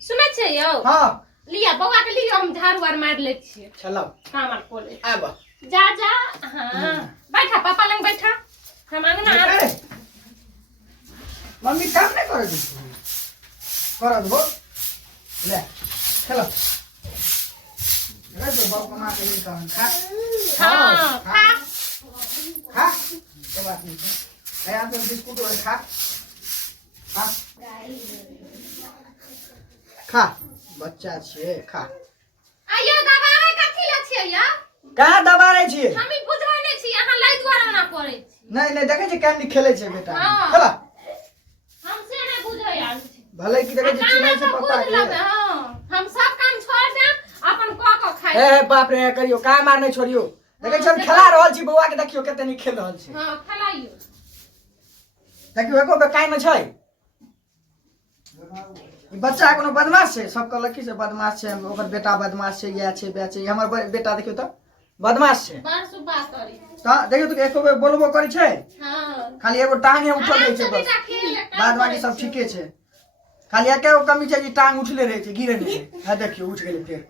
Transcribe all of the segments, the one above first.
सुनै छै यौ हां लिया बौआ के लियो हम झाड़ू आर मार ले छियै चलो काम आर कोले आब जा जा हां बैठा पापा लंग बैठा हम अंगना मम्मी काम नहीं करे दी कर दो ले चलो रे तो बाप मां के लिए काम खा हां खा खा तो बात नहीं है यार तो बिस्कुट और खा खा खा बच्चा छे खा आयो दबा रे कथि ल छियै या कहाँ दबा रहे छी हम ई बुझै नै छी अहाँ लै द्वारा ना पड़ै छी नहीं नहीं देखे छी कैंडी खेले छे बेटा हाँ। चला हम से नै बुझै आल छी भले की देखे छी चिन्है छे पापा के हां हम सब काम छोड़ दे अपन क खाइ ए बाप रे करियो का मार नहीं छोड़ियो देखे छी हम खेला रहल छी बौआ के देखियो कते नहीं खेल रहल छी हां खलाइयो देखियो एको बे काई में छै ई बच्चा कोनो बदमाश छै सब कहलक कि से बदमाश छै ओकर बेटा बदमाश छै या छै बे छै हमर बेटा देखियो त बदमाश छै बार सुबह करी त देखियो त एको बे बोलबो करै छै हां खाली एगो टांग उठल रहे छै बस बाद बाकी सब ठीके छै खाली एके गो कमी छै कि टांग उठले रहे छै गिरे नहीं है देखियो उठ गेले फेर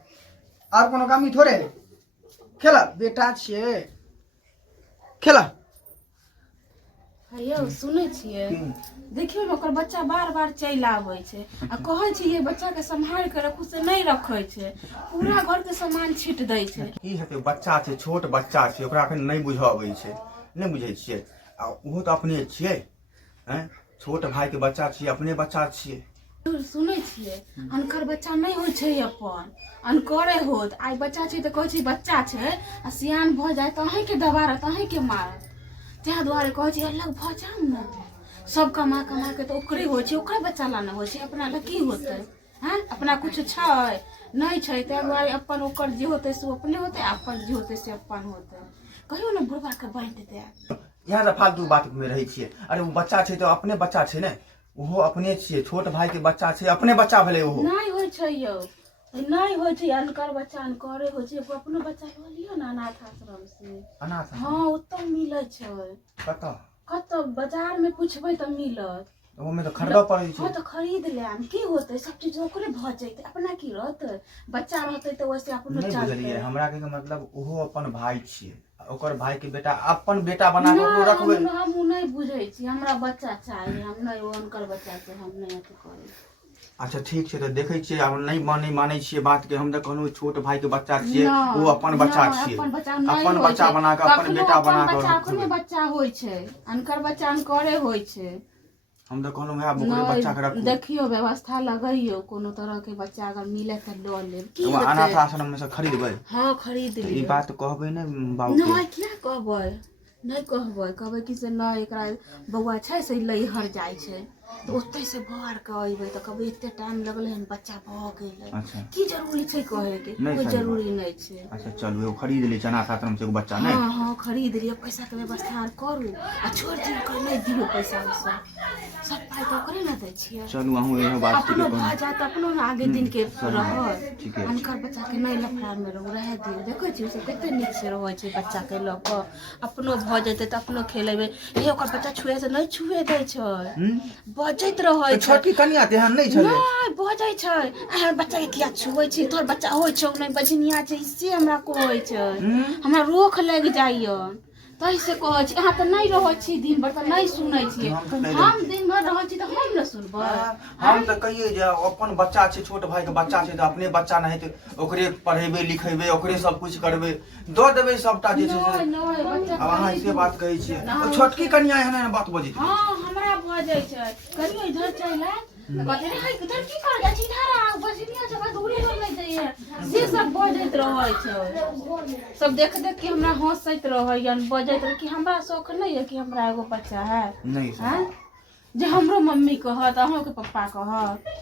और कोनो कमी थोड़े खेला बेटा छिए खेला हेयौ सुनै छियै देखियो न ओकर बच्चा बार-बार चलि आबै छै आ कहै छै ये बच्चा के संभाल के रखू से नहीं रखै छै पूरा घर के सामान छीट दै छै की हेतै बच्चा छै छोट बच्चा छै ओकरा अखन नहीं बुझाबै छै नहीं बुझै छियै आ ओहो तऽ अपने छियै हैं छोट भाई के बच्चा छियै अपने बच्चा छियै सुनै छियै अनकर बच्चा नहीं होइ छै अपन अनकरे होत आइ बच्चा छै तऽ कहै छै बच्चा छै आ सियान भऽ जाय तऽ अहीं के दबारत अहीं के मारत ताहि दुआरे कहै छै अलग भऽ जाऊ न सब कमा के तो ओकरे होइ छै ओकरे बच्चा ला न होइ छै अपना ला की होतै हैं अपना कुछ छै नहीं छै ताहि दुआरे अपन ओकर जे होतै से अपने होतै अपन जे होतै से अपन होतै कहियो न बुढ़बा के बांटि दे यहाँ से फालतू बात में रहै छियै अरे वो बच्चा छै तो अपने बच्चा छै ने ओहो अपने छियै छोट भाई के बच्चा छै अपने बच्चा भेलै ओहो नहीं होइ छै यौ नहीं होइ छै अनकर बच्चा अनकरे होइ छै एगो अपनो बच्चा लऽ लियो न अनाथ आश्रम से अनाथ हाँ ओतऽ मिलै छै कतऽ कतऽ बाजार में पूछबै तऽ मिलत ओमे तो खरीदऽ पड़ै छै हाँ तो खरीद लेम की होतै सब चीज ओकरे भऽ जैतै अपना की रहतै बच्चा रहतै तऽ वैसे अपनो नहीं चलतै बुझलियै हमरा के मतलब ओहो अपन भाई छियै ओकर भाई के बेटा अपन बेटा बना के ओकरो रखबै हम नहीं बुझै छी हमरा बच्चा चाही हम नहीं उनकर बच्चा के हम नहीं अथी करै अच्छा ठीक छै तऽ देखै छियै आब नहीं मानै छियै बात के हम तऽ कहलहुँ छोट भाई के बच्चा छियै वो अपन बच्चा छियै अपन बच्चा बना के अपन बेटा बना के अपने बच्चा होइ छै अनकर बच्चा अनकरे होइ छै हम तऽ कहलहुँ वएह ओकरे बच्चा के रखू देखियो व्यवस्था लगैयो कोनो तरह के बच्चा अगर मिले त लऽ लेब की तो अनाथ आश्रम में से खरीदबै हाँ खरीद ई लेब बात कहबै ने बाबू के नहीं क्या कहबै नहीं कहबै कि से नहीं एकरा बौआ छै से लैहर जाइ छै तो ओते से भर के अइबै त कहबै एते टाइम लगले हन बच्चा भ गेलै अच्छा की जरूरी छै कहे के कोई जरूरी नहीं छै अच्छा चलू एगो खरीद लै अनाथ आश्रम से एगो बच्चा ने हाँ हाँ खरीद लियो पैसा के व्यवस्था करू आ छोड़ दिन कर नहीं दियो पैसा वैसा सब पाई तो ओकरे ना दै छियै चलू अहूँ एहे बात अपनो ठीक भऽ जात अपनो ना आगे दिन के रहल ठीके अनकर बच्चा के नहीं लफड़ा में रह दियो देखै छी से कते नीक से रहै छै बच्चा के लऽ कऽ अपनो भऽ जेतै तऽ अपनो खेलेबै हे ओकर बच्चा छुए से नहीं छुए दै छै बजैत रहै छै छोटकी कन्या तेहन नहीं छलै नहीं बजै छै अहाँ बच्चा के किया छुए छी तोहर बच्चा होइ छौ नहीं बजनिया छै इससे हमरा कहै छै हमरा रोक लागि जाइए तै से कहै छी अहाँ तऽ नहीं रहै छी दिन भर तऽ नहीं सुनै छियै हम दिन भर रहै छी तऽ हम न सुनबै हम तऽ कहिए जे अपन बच्चा छै छोट भाई के बच्चा छै तऽ अपने बच्चा नहीं हेतै ओकरे पढ़ेबै लिखेबै ओकरे सब कुछ करबै दऽ देबै सबटा जे छै से नहीं बच्चा अब अहाँ ऐसे बात कहै छियै ओ छोटकी कन्या एहन बात बजै छै हाँ हमरा बजै छै कहियो इधर चल कहते रे हाय इधर की कर जा छी इधर आ बजनिया जगह दूरी कर नहीं दैए से सब बजैत रहै छै सब देख के हमरा हंसैत रहैयन बजैत रह कि हमरा शौक नहीं है कि हमरा एगो बच्चा है नहीं हैं जे हमरो मम्मी कहत अहों के पप्पा कहत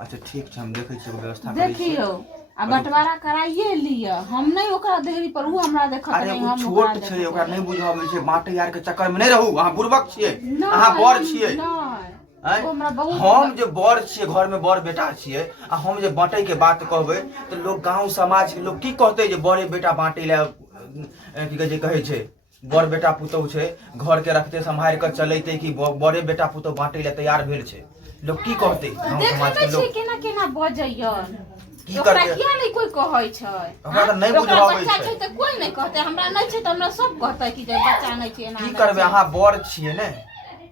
अच्छा ठीक छै हम देखै छियै व्यवस्था करै छियै देखियो आ बंटवारा कराइए लिया हम नहीं ओकरा देहरी पर ऊ हमरा देखत अरे नहीं वो हम छोट छै ओकरा नहीं बुझाबै छै बाँटे यार के चक्कर में नहीं रहू अहाँ बुर्बक छियै अहाँ बड़ छियै हम जे बड़ छियै घर में बड़ बेटा छियै आ हम जे बाँटे के बात कहबै तऽ लोग गाँव समाज के लोग की कहतै जे बड़े बेटा बाँटे ले की कहै छै बड़ बेटा पुतौह छै घर के रखते संभाल कर चलैते कि बड़े बेटा पुतौह बाँटे ले तैयार भेल छै लोग की कहते गाँव समाज के लोग केना केना बजैयन की ओकरा करबै किया नहीं कोई कहै छै हमरा तऽ नहि ओकरा बुझाबै बच्चा छै छै तऽ कोई नहीं कहतै हमरा नहीं छै तऽ हमरा सब कहतै कि जे बच्चा नहीं छै एना की करबै अहाँ बड़ छियै ने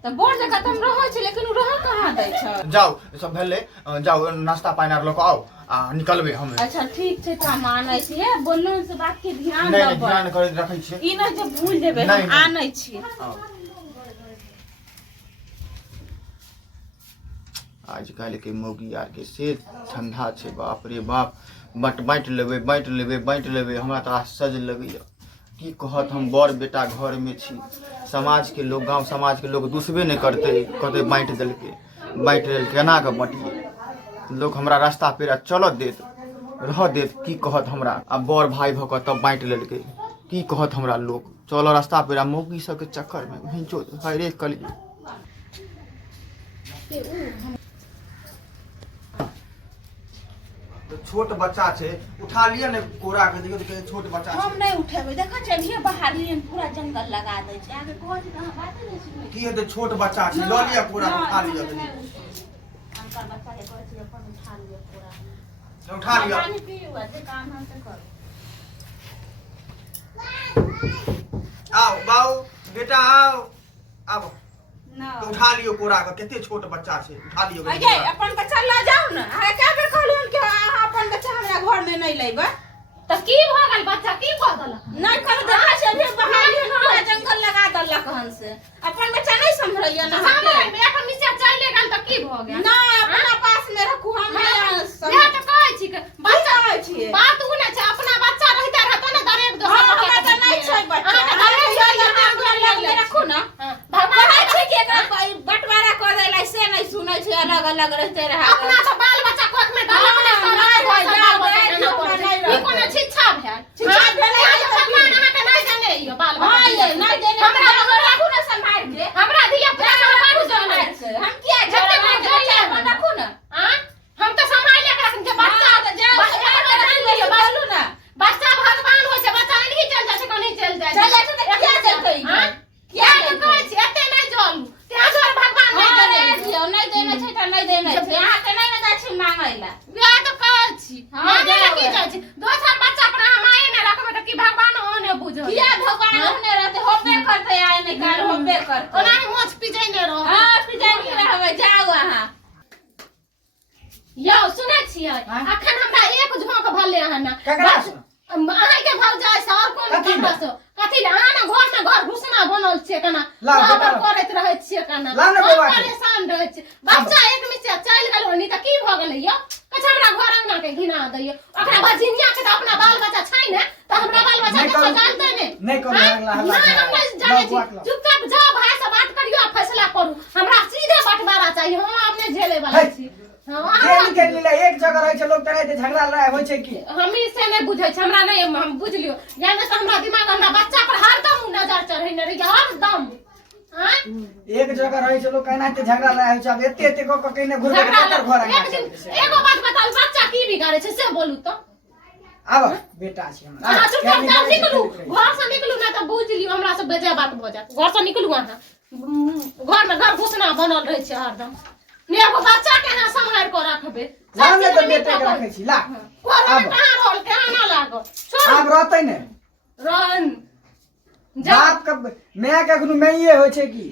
तऽ बड़ जगह तऽ हम रहै छी लेकिन उ रह कहाँ दै छै जाउ सब भेलै जाउ नाश्ता पानि आर लऽ कऽ आउ आ निकलबै हम अच्छा ठीक छै तऽ हम आनै छी हे बोललो से बात के ध्यान नहि देबै ध्यान करैत रखै छियै ई नहीं जे भूल जेबै नहीं, हम नहीं। आनै छी आजकल के मौगी आर के से ठंडा छै बाप रे बाप बाँटि लेबै हमरा तऽ आश्चर्य लगैया की कहत हम बड़ बेटा घर में छी समाज के लोग गांव समाज के लोग दुसबे नहीं करते कहते बाँटि देलकै केना के बाँटिए लोग हमरा रास्ता पेरा चलत देत रह देत की कहत हमरा आ बड़ भाई भऽ कऽ तब बाँटि लेलकै की कहत हमरा लोग चलो रास्ता पेरा मौगी सबके चक्कर में भैंचो हरे कलिए छोट बच्चा छै उठा लिया ने कोरा के देखियो छोट बच्चा हम नहीं उठेबै देखै छै अभी बाहर लिए पूरा जंगल लगा दै छै आगे कहै छै अहाँ बाते नहीं सुनै की हेतै छोट बच्चा छै लऽ लिया कोरा उठा लिया अंकल बच्चा के कहै छै अपन उठा लिया पूरा उठा लिया पानी पीऊ जे काम हम से करू आओ बाऊ बेटा आओ आबो ना तो उठा लियो कोरा के केते छोट बच्चा छै उठा लियो अये अपन बच्चा ल जाऊ ना अहाँ क्या बेर कहलियन कि अहाँ अपन बच्चा हमरा घर में नहीं लेबै तऽ की भ गेल बच्चा की कह देलक नहीं कर देखा छै अभी बाहर लिए पूरा जंगल लगा देलक हन से अपन बच्चा नहीं समझैया ना सामने में एक मिसिया चले गेल तऽ की भ गेल ना अपना पास में रखू हम यह तऽ कहै छी कि बच्चा होइ छियै बात उ नहि छै अपना बच्चा रहिते रहतो ने दरेक दोसर हाँ, हमरा तऽ नहीं छै बच्चा रखू ना भगवान कहै छै कि एकरा बंटवारा कर देलै से नहीं सुनै छै अलग अलग रहते रहा अपना तो बाल बच्चा कोख में डालल ई कोनो शिक्षा भेल शिक्षा भेलै भगवान अहाँके नहीं देने इयो बाल हां बच्चा ये नहीं देने हमरा रखू ना संभाल के हमरा दिया पूरा संभाल दो हम किया जते बच्चा रखू ना हम तो संभाल के रखन के बच्चा बोलू ना बच्चा भगवान हो छै बच्चा नहीं चल जाय छै कोनी चल जाय चल जाय छै क्या चलतै क्या कहै छी एते नहीं जलू तें जोर भगवान नहीं देने नहीं देने छै त नहीं देने छै अहाँ के नहीं ना छी मांगै ला बियाह तो कहै छी हाँ, मांगे ला जाओ। की जाइ छी दोसर बच्चा पर हम आए ने रखबे त की भगवान ओने बुझो किया भगवान ओने रहते होबे करते आए नहीं काल होबे करते ओना ही मोच पिजै ने रहो हां पिजाई रहबै जाओ अहाँ यौ सुनै छियै अखन हमरा एक झोंक भले अहाँ ना केकरा से? अहाँ के भर जाय से और कोन कथी ककरा से कथी ला अहाँ ना घर में घर घुसना बनल छै कना लाउ, लाबर लाउ। करैत रहै छियै कना लाउ ने हम बौआ के। परेशान रहै छी बच्चा एक मिसिया चल गेल होनी त की भ गेलै यौ कछ हमरा घर अंगना के घिना दैयो ओकरा बजिनिया के त अपना बाल बच्चा छै ने त हमरा बाल बच्चा नहीं के करू। जानते ने नहीं करू, हल्ला, हल्ला, नहीं हम नहीं जाने लाउ, छी लाउ। चुपचाप जाओ भाई से बात करियो आ फैसला करू हमरा सीधे बंटवारा चाहिए हम अपने झेले वाला है। छी खेल के लिए एक जगह रहै छै लोग तरह के झगड़ा लड़ाई होइ छै की हमी से नहीं बुझे छै हमरा नहीं हम बुझ लियो यानी से हमरा दिमाग हमरा बच्चा पर हरदम नजर चढ़ैने रही हरदम एक जगह रहै छै लोग कहना ते झगड़ा लड़ाई होइ छै अब एते एते को कहिने घुरबे के चक्कर घर आंगन एगो बात बताओ बच्चा की बिगाड़े छै से बोलू तो आब बेटा छै हमरा अहाँ चुपचाप जाओ निकलू घर से निकलू ना तो बुझ लियो हमरा से बेजा बात भ जात घर से निकलू अहाँ घर में घर घुसना बनल रहे छै हरदम ने एगो बच्चा के ना संभाल के रखबे लाम ने तो बेटे के रखै छी ला कोरोना कहां रोल कहां ना लागो छोड़ आब रहतै ने रन जा बाप के माय के अखनु माइए होइ छै की